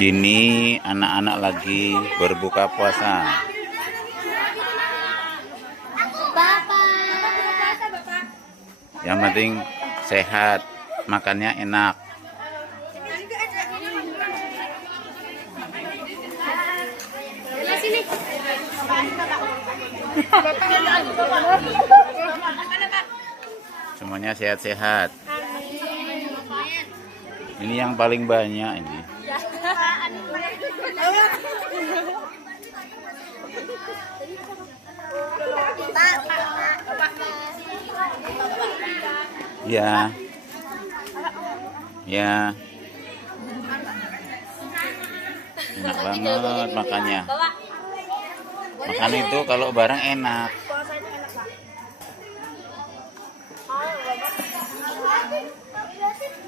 Gini anak-anak lagi berbuka puasa. Yang penting sehat, makannya enak. Semuanya sehat-sehat. Ini yang paling banyak ini. Ya. Ya. Enak banget makannya. Makan itu kalau bareng enak.